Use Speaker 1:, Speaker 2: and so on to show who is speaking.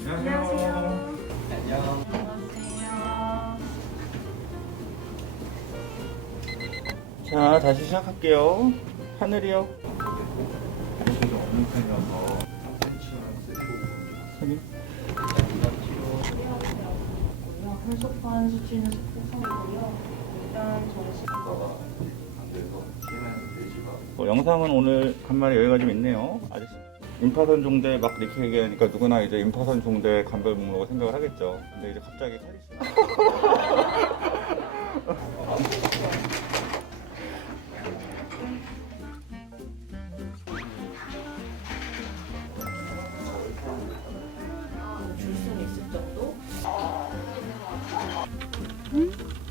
Speaker 1: 안녕하세요.
Speaker 2: 안녕.
Speaker 1: 안녕하세요.
Speaker 3: 자, 다시 시작할게요. 하늘이요.
Speaker 2: 좀 없는 편이라서 3cm만 쓰고
Speaker 3: 선생님.
Speaker 1: 혈소판 수치는 13이고요. 일단 정식
Speaker 2: 효과가 안 돼서 시간이 4시가
Speaker 3: 뭐 영상은 오늘 한 마리 여기가 좀 있네요. 아저씨. 임파선 종대 막 이렇게 얘기하니까 누구나 이제 임파선 종대 감별 목록을 생각을 하겠죠. 근데 이제 갑자기 칼이 줄 수는 있을 정도? 음?